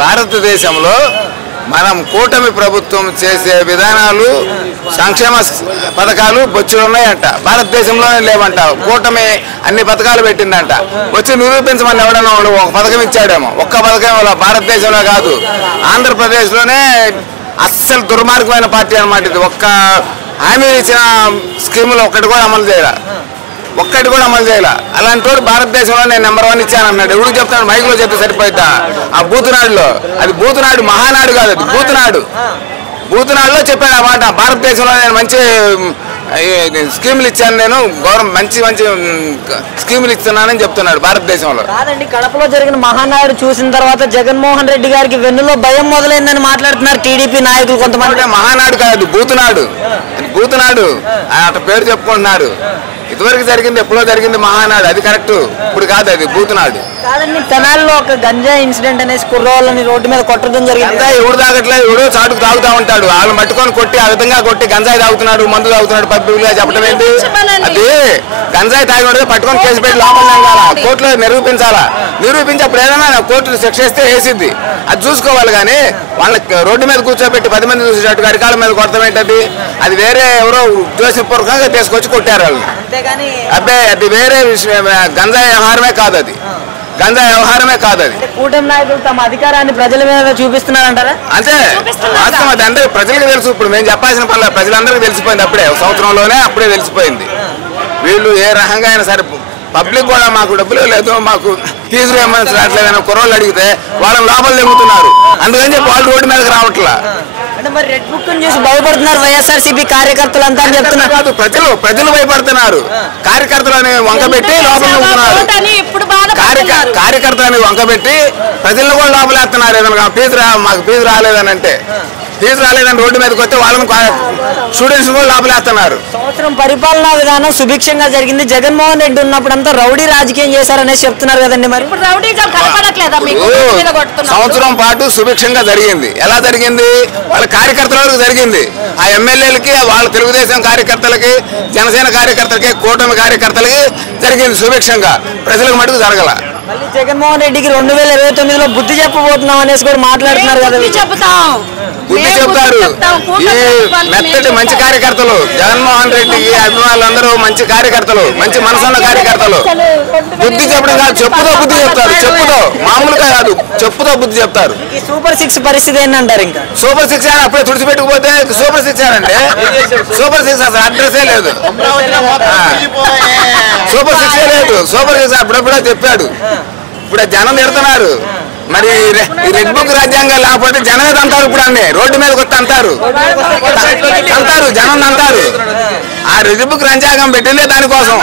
భారతదేశంలో మనం కూటమి ప్రభుత్వం చేసే విధానాలు సంక్షేమ పథకాలు బొచ్చులు ఉన్నాయంట. భారతదేశంలోనే లేవంట. కూటమి అన్ని పథకాలు పెట్టిందంట. వచ్చి నిరూపించమని ఎవడన్నా ఒక పథకం ఇచ్చాడేమో. ఒక్క పథకం భారతదేశంలో కాదు, ఆంధ్రప్రదేశ్లోనే అస్సలు దుర్మార్గమైన పార్టీ అనమాట ఇది. ఒక్క హామీ ఇచ్చిన స్కీములు ఒక్కటి కూడా అమలు చేయాల. అలాంటి వాడు భారతదేశంలో నేను నెంబర్ 1 ఇచ్చాను అన్నాడు. ఎవరు చెప్తాడు? మైక్లో చెప్తే సరిపోయిద్దా? ఆ బూతునాడులో, అది బూతునాడు, మహానాడు కాదు, అది బూతునాడులో చెప్పాడు ఆ మాట. భారతదేశంలో నేను మంచి స్కీములు ఇచ్చాను, నేను మంచి స్కీములు ఇస్తున్నానని చెప్తున్నాడు భారతదేశంలో. కాదండి, కడపలో జరిగిన మహానాడు చూసిన తర్వాత జగన్మోహన్ రెడ్డి గారికి వెన్నులో భయం మొదలైందని మాట్లాడుతున్నారు టీడీపీ నాయకులు కొంతమంది. మహానాడు కాదు, బూతునాడు అట్లా పేరు చెప్పుకుంటున్నారు. ఇదివరకు జరిగింది, ఎప్పుడో జరిగింది మహానాడు, అది కరెక్ట్. ఇప్పుడు కాదు, అది బూతునాడు. కాదండి, తెనాలిలో ఒక గంజా ఇన్సిడెంట్ అనేసి కుర్రోళ్ళని రోడ్డు మీద కొట్టడం జరిగింది. ఎవడు తాగట్లేదు, ఎవడో చాటుకు తాగుతా ఉంటాడు. వాళ్ళు మట్టుకొని కొట్టి ఆ విధంగా కొట్టి గంజాయి తాగుతున్నాడు, మందు తాగుతున్నాడు పబ్లిక్ గా చెప్పడం ఏంటి? అది గంజాయి తాగినోడు పట్టుకొని కేసు పెట్టి లోపల కోర్టులో నిరూపించి అప్పుడు ఏదైనా కోర్టు శిక్ష ఇస్తే వేసిద్ది. అది చూసుకోవాలి. కానీ వాళ్ళకి రోడ్డు మీద కూర్చోబెట్టి 10 మంది చూసేటట్టుగా అరికాల మీద కొడతాం ఏంటది? అది వేరే ఎవరో ఉద్దేశపూర్వకంగా తీసుకొచ్చి కొట్టారు వాళ్ళు. అబ్బాయి అది వేరే విషయం, గంజాయి వ్యవహారమే కాదు అది. కూటమి నాయకులు తమ అధికారాన్ని ప్రజల మీద చూపిస్తున్నారంటారా? అంటే వాస్తవం అది అందరికి ప్రజలకు తెలుసు. ఇప్పుడు మేము చెప్పాల్సిన పనులు ప్రజలందరికీ తెలిసిపోయింది. అప్పుడే సంవత్సరంలోనే తెలిసిపోయింది. వీళ్ళు ఏ రకంగా అయినా సరే పబ్లిక్ కూడా మాకు డబ్బులు లేదు, మాకు ఫీజు రియంబర్స్ రావట్లేదని కుర్రోళ్ళు అడిగితే వాళ్ళని లోపల దిగుతున్నారు. అందుకని చెప్పి వాళ్ళు రోడ్డు మీదకి రావట్లా. అంటే మరి రెడ్ బుక్ చూసి భయపడుతున్నారు వైఎస్ఆర్సీపీ కార్యకర్తలు అంతా అని చెప్తున్నారు. కాదు, ప్రజలు భయపడుతున్నారు. కార్యకర్తలని వంకబెట్టి లోపల దిగుతున్నారు. కార్యకర్తలని వంకబెట్టి ప్రజలను కూడా లోపలేస్తున్నారు. ఏదైనా మాకు ఫీజు రాలేదని అంటే, ఫీజు రాలేదని రోడ్డు మీదకి వస్తే వాళ్ళని స్టూడెంట్స్ కూడా లోపలేస్తున్నారు. సంవత్సరం పరిపాలనా విధానం సుభిక్షంగా జరిగింది. జగన్మోహన్ రెడ్డి ఉన్నప్పుడు అంతా రౌడీ రాజకీయం చేశారనేసి చెప్తున్నారు కదండి. మరి సంవత్సరం పాటు సుభిక్షంగా జరిగింది. ఎలా జరిగింది? వాళ్ళ కార్యకర్తల వరకు జరిగింది. ఆ ఎమ్మెల్యేలకి, వాళ్ళ తెలుగుదేశం కార్యకర్తలకి, జనసేన కార్యకర్తలకి, కూటమి కార్యకర్తలకి జరిగింది సుభిక్షంగా. ప్రజలకు మటుకు జరగల. మళ్ళీ జగన్మోహన్ రెడ్డికి 2029లో బుద్ధి చెప్పబోతున్నాం అనేసి కూడా మాట్లాడుతున్నారు కదా. బుద్ధి చెప్తారు. ఈ మెత్తటి మంచి కార్యకర్తలు, జగన్మోహన్ రెడ్డికి అభిమానులందరూ మంచి కార్యకర్తలు, మంచి మనసున్న కార్యకర్తలు. బుద్ధి చెప్పడం కాదు, చెప్పుతో బుద్ధి చెప్తారు. చెప్పుతో, మామూలుగా కాదు, చెప్పుతో బుద్ధి చెప్తారు. సూపర్ 6 పరిస్థితి ఏంటంటారు? ఇంకా సూపర్ 6 అని అప్పుడే తుడిచిపెట్టుకుపోతే సూపర్ 6 అంటే సూపర్ 6 అసలు అడ్రస్సే లేదు. సూపర్ 6 లేదు. సూపర్ 6 అప్పుడప్పుడే చెప్పాడు. ఇప్పుడు జనం తిడుతున్నారు. మరి ఈ రెడ్ బుక్ రాజ్యాంగం లేకపోతే జనమే తంటారు. ఇప్పుడు అన్నీ రోడ్డు మీదకి వస్తే అంటారు, జనం అంటారు. ఆ రెడ్ బుక్ రాజ్యాంగం పెట్టిందే దానికోసం.